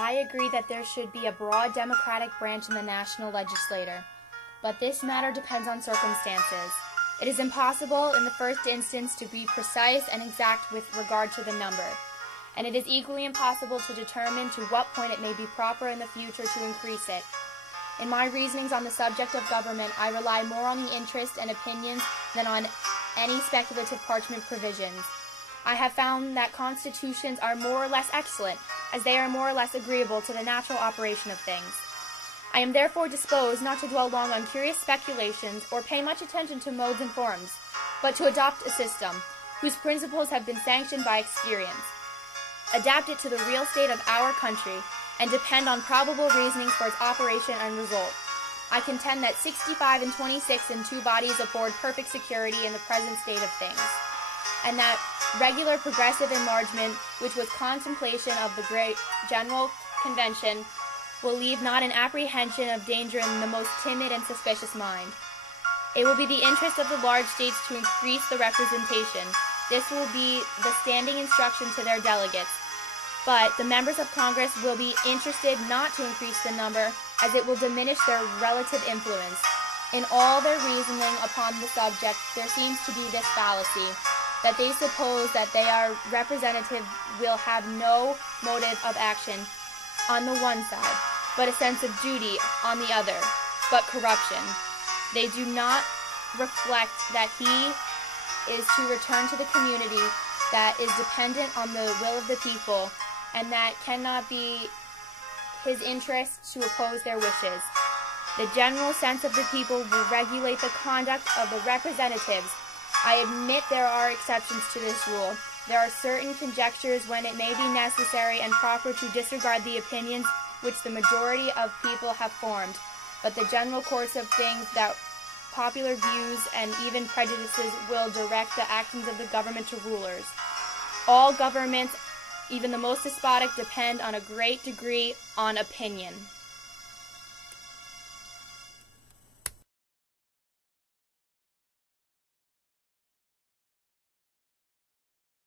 I agree that there should be a broad democratic branch in the national legislature, but this matter depends on circumstances. It is impossible in the first instance to be precise and exact with regard to the number, and it is equally impossible to determine to what point it may be proper in the future to increase it. In my reasonings on the subject of government, I rely more on the interest and opinions than on any speculative parchment provisions. I have found that constitutions are more or less excellent, as they are more or less agreeable to the natural operation of things. I am therefore disposed not to dwell long on curious speculations or pay much attention to modes and forms, but to adopt a system whose principles have been sanctioned by experience, adapt it to the real state of our country, and depend on probable reasonings for its operation and result. I contend that 65 and 26 in two bodies afford perfect security in the present state of things, and that regular progressive enlargement, which was contemplation of the great General Convention, will leave not an apprehension of danger in the most timid and suspicious mind. It will be the interest of the large states to increase the representation. This will be the standing instruction to their delegates. But the members of Congress will be interested not to increase the number, as it will diminish their relative influence. In all their reasoning upon the subject, there seems to be this fallacy, that they suppose that they are representative will have no motive of action on the one side, but a sense of duty on the other, but corruption. They do not reflect that he is to return to the community that is dependent on the will of the people, and that cannot be his interest to oppose their wishes. The general sense of the people will regulate the conduct of the representatives. I admit there are exceptions to this rule. There are certain conjunctures when it may be necessary and proper to disregard the opinions which the majority of people have formed, but the general course of things, that popular views and even prejudices will direct the actions of the government to rulers. All governments, even the most despotic, depend on a great degree on opinion.